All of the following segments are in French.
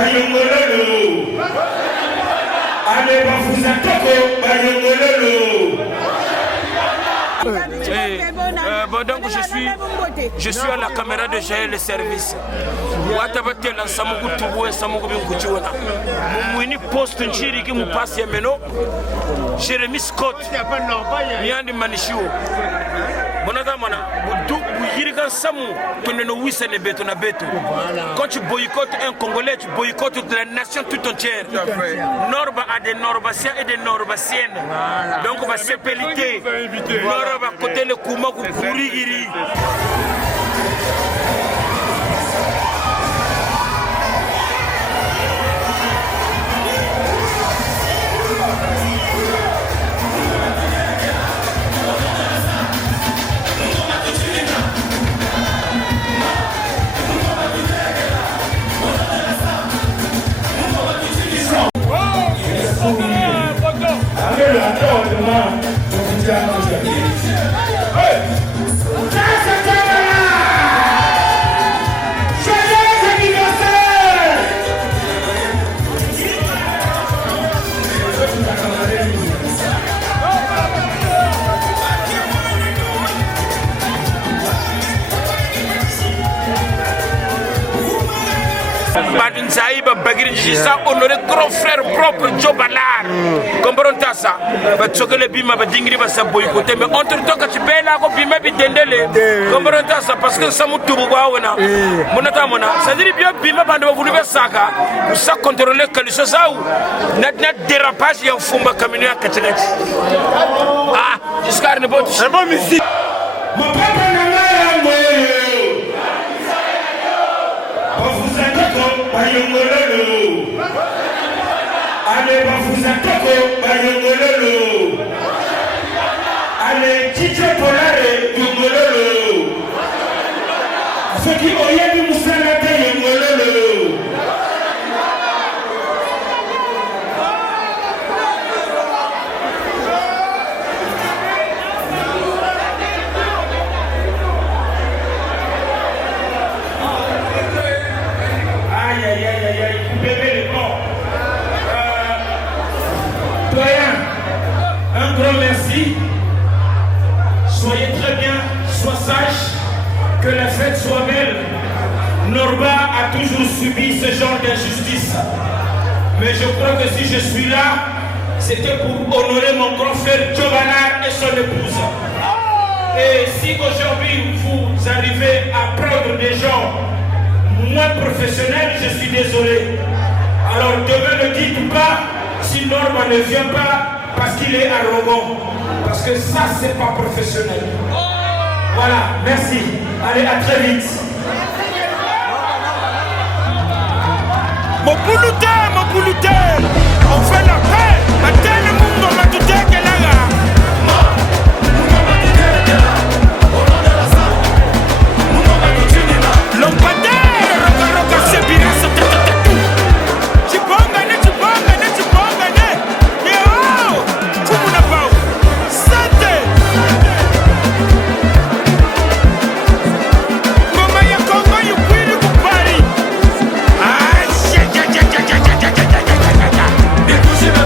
bayongololo. Allez, bafuza toko, bayongololo. Bon, donc je suis à la caméra de gérer le service. Watabate la samugu tubu et samugu binkuchiwana. Mumwini post nchiri ki mupasi ya meno. Jeremy Scott. Miandi manishiwo. Monata mana buyirikan samu toneno wisa ne beto na beto. Quand tu boycottes un Congolais, tu boycottes la nation tout entière. Norba a des Norbassiens et des Norbassiennes. Donc on va s'épéliter. Norba côté le Koumakou Kourigiri. Badin Saïba Bagrin Jissa honoré grand frère propre Joe Ballard. Comprenez ça? Va choquer le bima va dingri va sa boycotter mais entre temps quand tu payes là ko bima bi dendele. Comprenez ça parce que ça mutu bugwaona. Monata mona. Ça dit bien bima bande va vouloir saka. Pour ça contrôler quelque chose ça ou net dérapage ya fumba camion ya katikati. Ah, jusqu'à ne pas. C'est bon musique. Mon papa n'a pas bayongololo. Allez, bafuza toko, bayongololo. Allez, Tite Polare, yongololo. Ceux qui ont eu Moussalate, yongololo. Un grand merci. Soyez très bien, sois sage, que la fête soit belle. Norba a toujours subi ce genre d'injustice. Mais je crois que si je suis là, c'était pour honorer mon grand frère Joe Ballard et son épouse. Et si aujourd'hui vous arrivez à prendre des gens moins professionnels, je suis désolé. Alors demain ne dites pas si Norba ne vient pas parce qu'il est arrogant. Parce que ça, c'est pas professionnel. Voilà, merci. Allez, à très vite. Mon poulouté, on fait la paix. Maintenant, le monde m'a tout dit qu'elle a là. Écoutez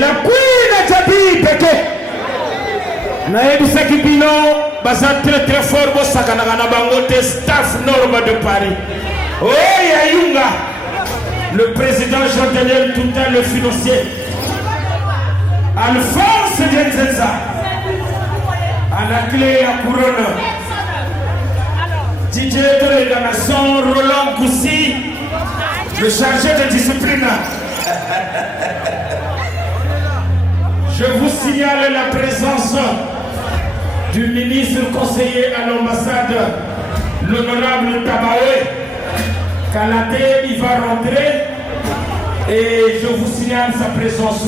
La queen a Jabi Peke. Naïbisa Kibino, Bazan très fort, Bosakanagana Bangote, staff Norma de Paris. Oh, Yayunga, le président Jean-Daniel Touta, le financier. Alphonse Genzenza, Anaclé à Couronne. Didier de l'élévation, Roland Goussi, le chargé de discipline. Je vous signale la présence du ministre conseiller à l'ambassade, l'honorable Tabaoué. Kalaté, il va rentrer et je vous signale sa présence.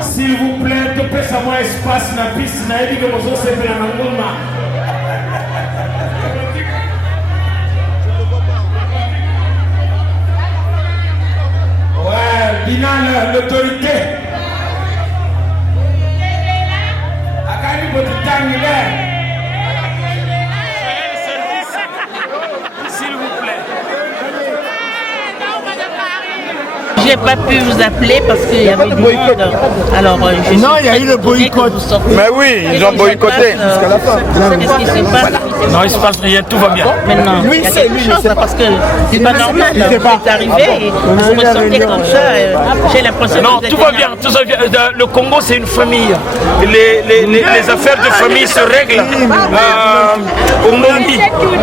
S'il vous plaît, topesa-moi espace na piste na yebi que bozo sepela na ngoma. Ouais, Binal, l'autorité. Akali Botitangi là. S'il vous plaît. J'ai pas pu vous appeler parce qu'il y avait du monde. Alors, non, il y a eu le boycott. Mais oui, ils ont boycotté jusqu'à la fin. Qu'est-ce qui se passe? Non, il se passe rien, tout va bien. Maintenant, il y a quelque chose parce que c'est pas normal. Vous êtes arrivé et vous ressentez comme ça. J'ai l'impression que non, tout va bien, tout va bien. Le Congo, c'est une famille. Les affaires de famille se règlent.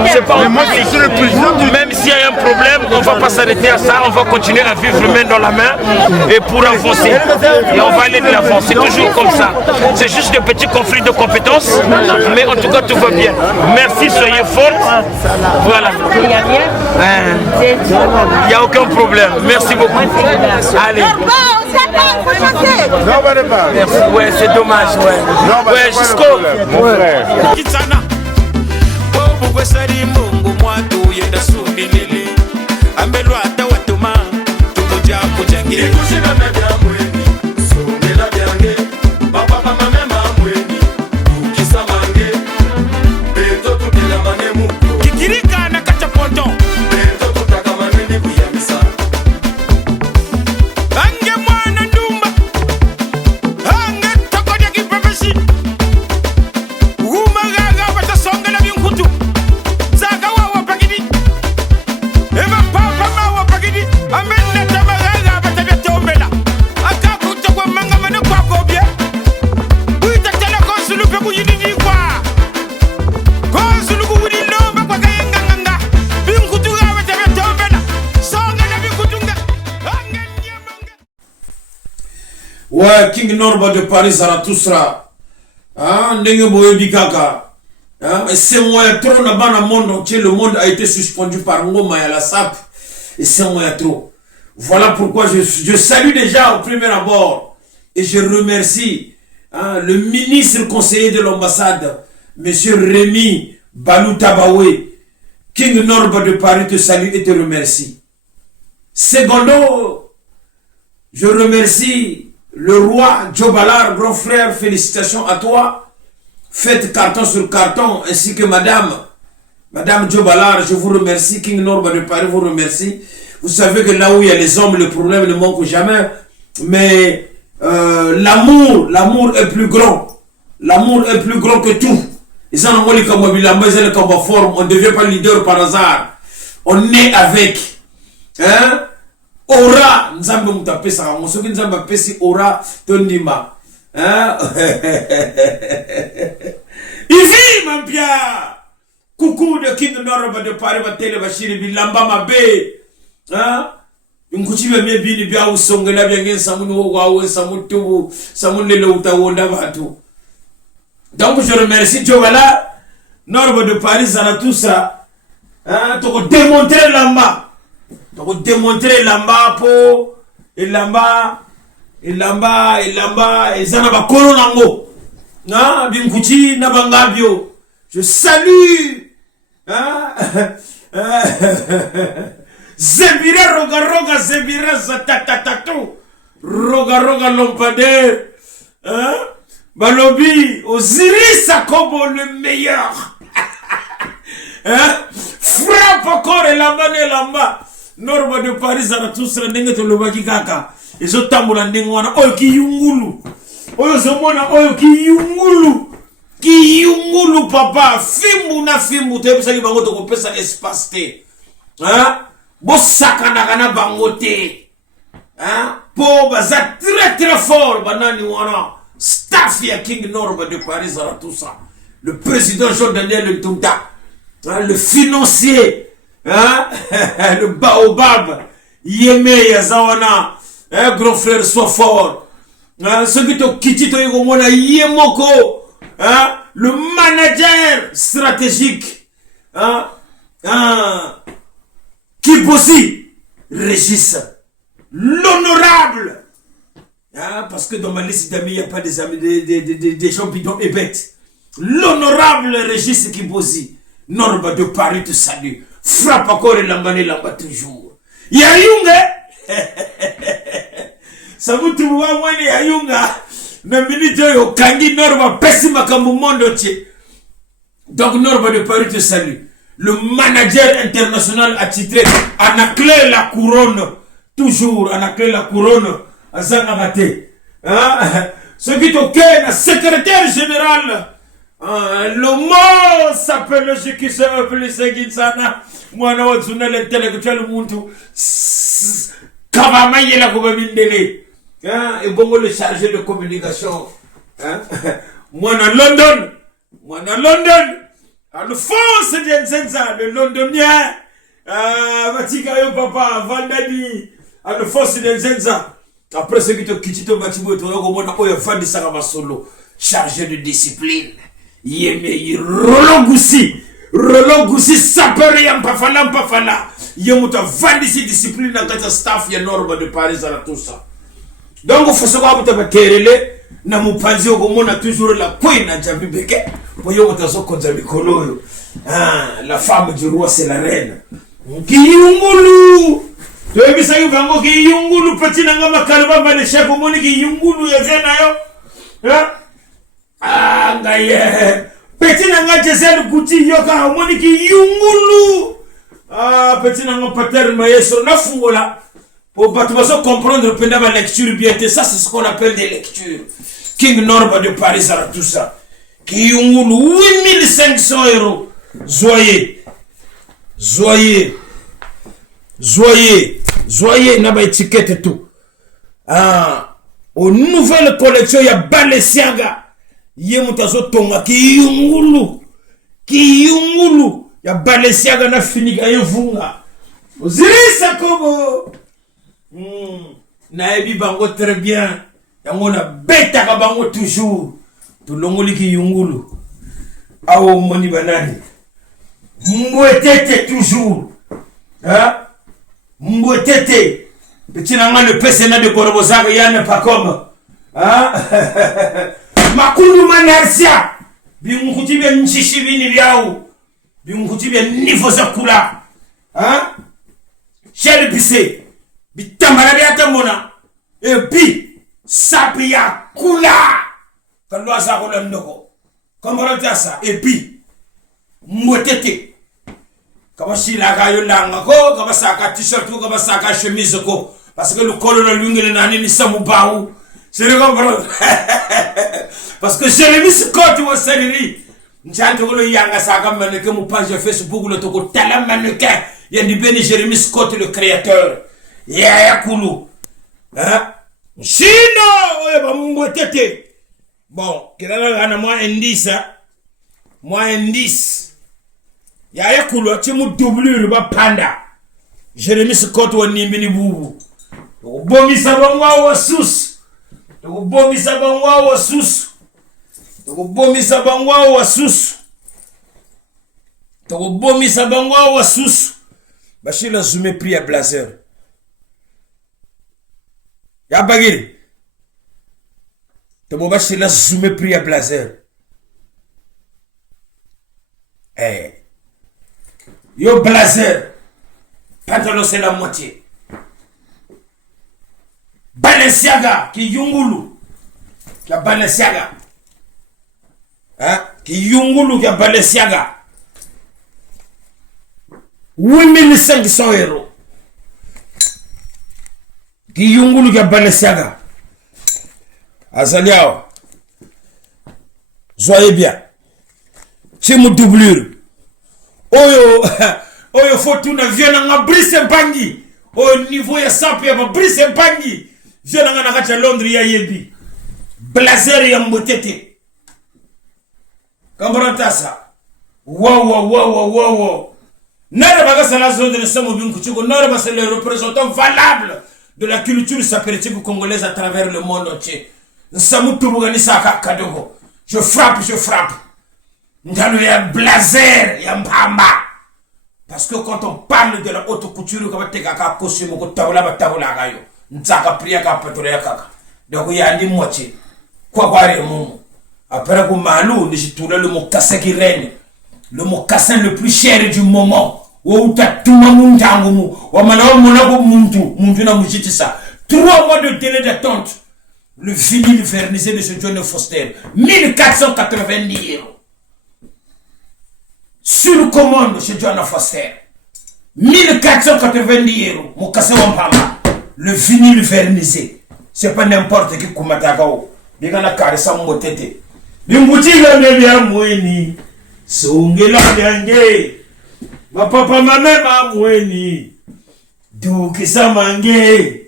C'est pas moi qui suis le président. Même s'il y a un problème, on ne va pas s'arrêter à ça. On va continuer à vivre main dans la main et pour avancer. Et on va aller de l'avant. C'est toujours comme ça. C'est juste des petits conflits de compétences. Mais en tout cas, tout va bien. Merci, soyez forts. Voilà. il y a rien. Il n'y a aucun problème. Merci beaucoup. Allez. Merci. Ouais, c'est dommage. Ouais, ouais jusqu'au. Mon frère. Kikirika na kacha ponton. Ouais, King Norba de Paris Zarathustra. Hein, et c'est moins trop dans le monde entier. Le monde a été suspendu par Ngoma et la SAP. Et c'est moins trop. Voilà pourquoi je salue déjà au premier abord. Et je remercie le ministre conseiller de l'ambassade, M. Rémi Balou-Tabaoué. King Norba de Paris te salue et te remercie. Secondo, je remercie le roi Djobalar, grand frère, félicitations à toi. Faites carton sur carton, ainsi que madame Djobalar, je vous remercie. King Norba de Paris vous remercie. Vous savez que là où il y a les hommes, le problème ne manque jamais. Mais l'amour est plus grand. L'amour est plus grand que tout. On ne devient pas leader par hasard. On est avec. Hein? Aura, Nzambe mutape sa mosoki Nzambe pesi aura tondima. Hein? Ici, mon Pierre. Coucou de King Norba de Paris, Batele Bachiri Bilamba Mabe. Hein? Nkuchi bemye bini bia usongela bya samunu wawe samutubu samunele utawonda batu. Donc je remercie Djobala Norba de Paris Zarathustra. Hein? Toko démontrer lamba. Donc démontrer lamba po elamba ezana ba kolonango na binkuchi na bangabio. Je salue Zebira roga zebira zatatatatou roga lompade Balobi Osiris Akobo le meilleur. Frappe encore et lamba Norba de Paris Zarathustra ndenge to lobaki kaka ezotambola ndenge wana oyo kiyungulu oyo zomona oyo kiyungulu papa fimbu na fimbu tebisaki bango to kopesa espace te bosakana kana bango te po baza très fort banani wana staff ya King Norba de Paris Zarathustra, le président Jean-Daniel Ntumta, le financier le baobab Yeme Yazawana, grand frère soit fort, ce qui te kitito yegomona Yemoko, le manager stratégique, Kibosi Régis, l'honorable, parce que dans ma liste d'amis il n'y a pas des amis des gens bidons et bêtes. L'honorable Régis Kibosi Norba de Paris te salue. Frappe encore et l'ambane là-bas toujours. Yayunga ça vous trouve moi ni Yayunga na minute yo kangi Norba pessima kambu monde entier. Donc Norba de Paris te salue. Le manager international attitré Anaclé la couronne toujours Anaclé la couronne Azanagate. Ce qui est le secrétaire général. Le mot s'appelle le Jikise Opelise Ginsana. Moi, je suis l'intellectuel Muntu. Kavamaye la Gobamindele. Et bon, le chargé de communication. Moi, à London. À le France de Nzenza, le londonien. Vatikayo Papa, Vandani. À le France de Nzenza. Après ce qui te quitte au bâtiment, tu vas Fandi Sarama Solo. Chargé de discipline. Yeme Rolo Goussi sapere yampafala yemuta vandisi discipline na kata staff ya Norba de Paris Zarathustra. Donc il faut savoir que tu kerele na mupanzi okomona toujours la queen na Jabibeke moyo mutazo konza mikolo la femme du roi c'est la reine kiyungulu to ebisa yubango kiyungulu petit na ngama kalba ba le chef moni kiyungulu yezena yo ngaye petit nanga Giselle Gouti yoka omoni ki yungulu petit nanga pater maestro na fungola pour battre comprendre penda ma lecture bien ça c'est ce qu'on appelle des lectures. King Norba de Paris Zarathustra ki yungulu 8500 €. Joyeux na ba étiquette tout aux nouvelles collections ya Balenciaga. Yemutazo tonga kiyungulu ya Balenciaga na finiga yevunga Osiris Akobo na ebi bango très bien yangona beta kabango toujours to longoli ki yungulu awo moni banani mbwetete toujours hein mbwetete betina ngane pese na de korobosaka yana pas comme hein makulu manarsia bimukutibe nchishi bini byao bimukutibe nifo za kula hein chez pissé bitambara byatamona et puis sapia kula kalwa za ko ndoko komorota sa et puis mbwetete kama shila ka yolanga ko kama saka t-shirt ko kama saka chemise ko parce que le col na lungele na ni samu baou c'est le comprendre parce que Jérémy Scott wa saliri njanto ko yanga saka maneke mu page Facebook le to ko tala maneke yendi beni Jérémy Scott le créateur ya kulu hein Chino oye ba mbwetete bon kirala gana moi indice ya kulu ati mu doublure ba panda Jérémy Scott wa nimbini bubu bomisa bangwa wasus bomisa bangwa wasus bomisa bangwa wasus bomisa bangwa wasus bashila zume pri à blazer ya bagiri to bashila zume pri à blazer yo blazer pantalon c'est la moitié Balenciaga qui yungulu qui Balenciaga hein qui yungulu qui Balenciaga 8500 euros qui yungulu qui Balenciaga azaliao soyez bien c'est mon doublure oyo fortuna vient na brise bangi au niveau ya sample ya brise bangi vient na ngana Londres ya yebi blazer ya mbotete kambaranta sa wow nare bagasa la zone de Samo Binkuchiko nare basa le représentant valable de la culture sapéritique congolaise à travers le monde entier Samu Tubugani Saka Kadogo je frappe ndalo ya blazer ya mbamba parce que quand on parle de la haute couture comme teka ka costume ko tawla gayo ntsaka priya ka patole kaka donc ya ndi moitié kwa mumu après ko malu ni jitula le mokase qui règne le mocassin le plus cher du moment wo utatuma muntangu mu wa malawo munako muntu na mujitisa 3 mois de délai d'attente le vinyle vernisé de ce John Foster 1490 euros sur commande chez John Foster 1490 euros mon casse wampama le vinyle vernisé c'est pas n'importe qui kumatagao bigana karisa mbotete bimbutiga nebya mweni songela byange bapapa mama mweni dukisa mange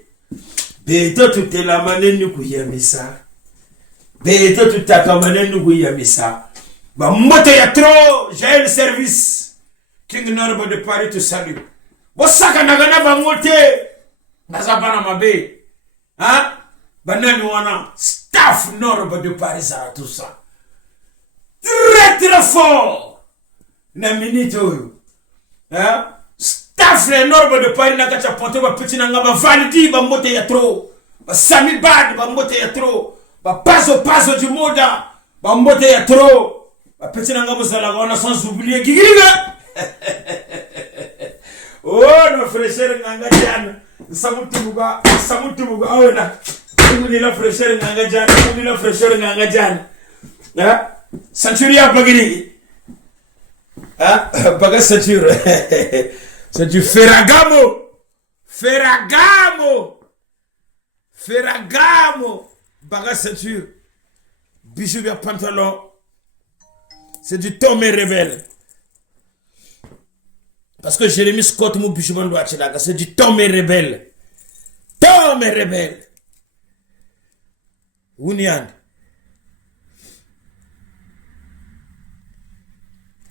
beto tutela manenu kuyamisa beto tutaka manenu kuyamisa ba moto ya trop j'ai le service King Norba de Paris te salue bosaka nagana ba mote nazabana mabe hein banani wana staff Norba de Paris ça tout ça très fort na minute hein staff Norba de Paris na kacha ponte ba petit na ngaba validi ba mote ya trop ba Sami Bad ba mote ya trop ba paso du moda ba mote ya trop petit nanga bosala on sans oublier Gigiriga oh no fraîcheur nganga jana samutubuga awena nguni la fraîcheur nganga jana ha centuria bagiri ha baga centure c'est Ferragamo baga centure bijou bien pantalon. C'est du Tom et Rebelle. Parce que Jérémy Scott mou bichouman doit chilaga. C'est du Tom et Rebelle. Ounian.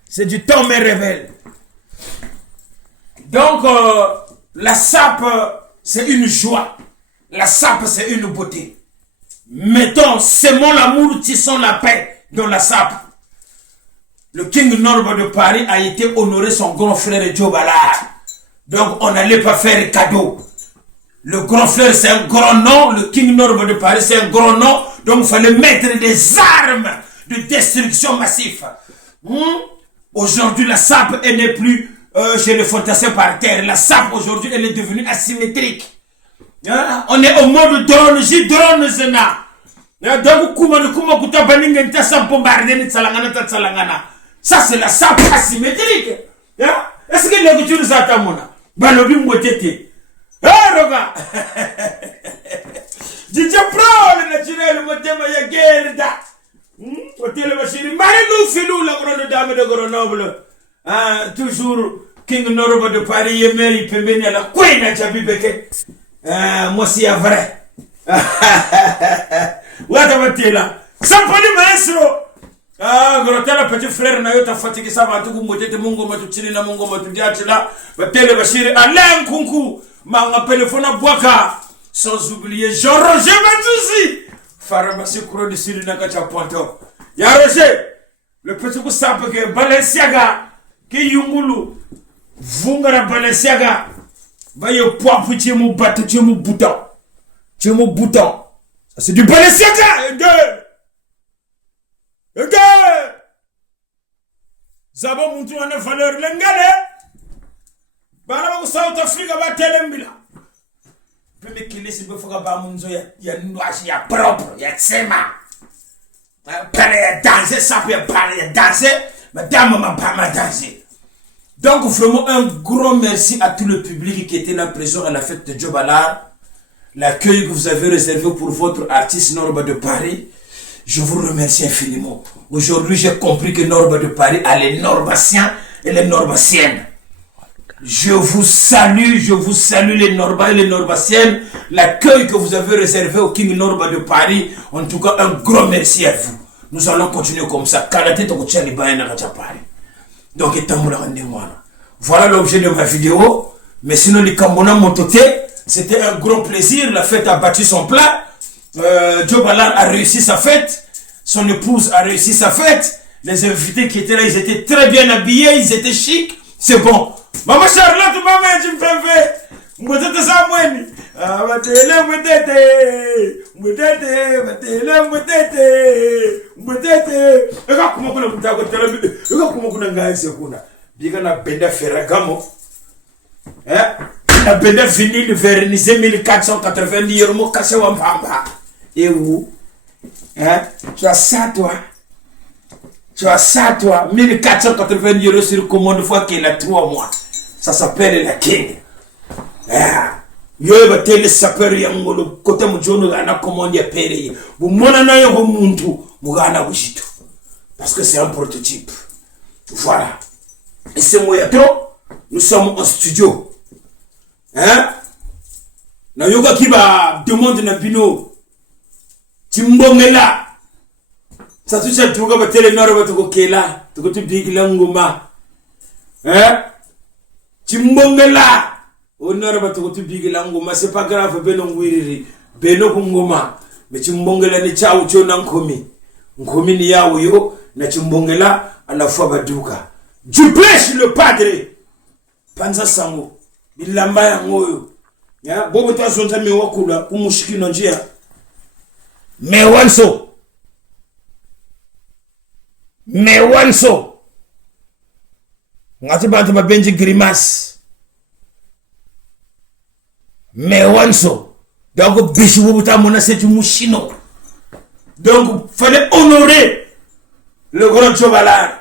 C'est du Tom et Rebelle. Donc, la sape, c'est une joie. La sape, c'est une beauté. Mettons, semons l'amour, tissons la paix dans la sape. Le King Norba de Paris a été honoré son grand frère Joe Ballard. Donc on n'allait pas faire cadeau. Le grand frère c'est un grand nom, le King Norba de Paris c'est un grand nom. Donc il fallait mettre des armes de destruction massive. Aujourd'hui la sape elle n'est plus chez le fantassin par terre. La sape aujourd'hui elle est devenue asymétrique. On est au mode drone, j'ai drone zena. Donc kuma kuta baninga nta sa bombarder ni tsalangana. Ça c'est la sape asymétrique. Est-ce que les coutumes ça tamona? Balobi mwetete. Roga. DJ Pro le naturel motema ya gerda. Hôtel Bachiri Marie Filou la grande dame de Grenoble. Toujours King Norba de Paris et Mary Pembeni à la Queen à Chabibeke. Moi c'est vrai. What about là? Samponi maestro. Grotela petit frère na yo ta fatiki sa bantu kumotete mungo matuchini na mungo matudiati là. Hôtel Bachiri Alain Kunku. Manga téléphone boaka. Sans oublier Jean-Roger Matouzi. Pharmacie Couro de Sud Nakacha Ponto. Ya Roger. Le petit coup sample que Balenciaga. Ki Yungulu. Vungara Balenciaga. Bayo poids pour tirer mon bateau, tirer mon bouton. Tirer mon bouton. C'est du Balenciaga. Zabo muntu wana valeur lengale. Bana ba South Africa ba telembila. Pembe kilesi be foka ba munzo ya nwashi ya propre ya tsema. Pale ya danser, ça peut parler ya danser, madame ma pas ma danser. Donc vraiment un grand merci à tout le public qui était là présent à la fête de Joe Ballard. L'accueil que vous avez réservé pour votre artiste Norba de Paris, je vous remercie infiniment. Aujourd'hui, j'ai compris que Norba de Paris a les Norbassiens et les Norbassiennes. Je vous salue les Norba et les Norbassiennes. L'accueil que vous avez réservé au King Norba de Paris, en tout cas, un grand merci à vous. Nous allons continuer comme ça. Donc, voilà l'objet de ma vidéo. Mais sinon, les Cambona Montoté, c'était un grand plaisir. La fête a battu son plat. Joe Ballard a réussi sa fête. Son épouse a réussi sa fête. Les invités qui étaient là, ils étaient très bien habillés. Ils étaient chics. C'est bon. Maman Charlotte, maman, tu me fais. Mwetete sa mweni. Mwetele mwetete. Eka kuma kuna mtako tele. Eka kuma kuna ngai sekuna. Biga na benda Ferragamo. Na benda vinyle vernisé 1490 euros caché wa mpamba. Et où? Tu as ça toi. Tu as ça toi. 1490 euros sur commande fois qu'il a 3 mois. Ça s'appelle la King. Yo ba tele sapeur yangolo kota mujono gana commande ya pere. Bu mona na yo muntu mugana bushito. Parce que c'est un prototype. Voilà. Et c'est moi trop. Nous sommes en studio. Na yoga kiba demande na bino. Timbongela. Ça tout ça tuga ba tele noro ba tuko kela. Tuko tibigila ngoma. Timbongela. Honor ba tuko tibigila ngoma, c'est pas grave beno ngwiriri. Beno ngoma. Mais timbongela ni chao cho na nkomi. Nkomi ni yawo yo na timbongela à la fois baduka. Du blesse le padre. Panza sango. Bilamba ya ngoyo. Ya bobo to zonza mi wakula kumushiki no njia. Me wanso. Ngati bantu babenji grimace. Me wanso. Donc bishi bobuta mona c'est mushino. Donc fallait honorer le grand Joe Ballard.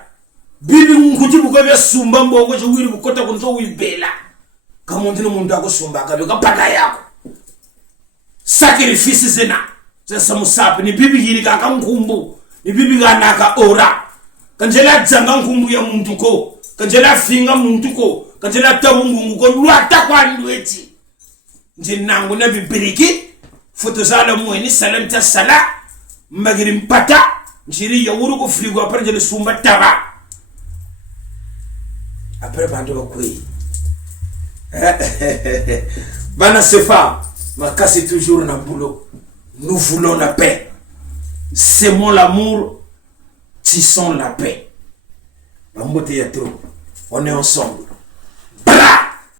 Bibi nguti bukovya sumba mbongo je wiri bukota kunzo wibela. Kama ndino mundu akosumba akabe kapaka yako. Sacrifice zena. Sasa musapi ni bibi hili kaka nkumbu. Ni bibi ganaka ora. Kanjela dzanga nkumbu ya muntu ko. Kanjela finga muntu ko. Kanjela tabungu ko lwata kwa ndweti. Njinangu na bibiriki. Foto zala mweni salamta sala. Magiri mpata. Njiri ya uru ko frigo apare jele sumba taba. Après bando bakui. Bana sefa. Makasi toujours na boulot. Nous voulons la paix. Sémons l'amour, tissons la paix. On est ensemble.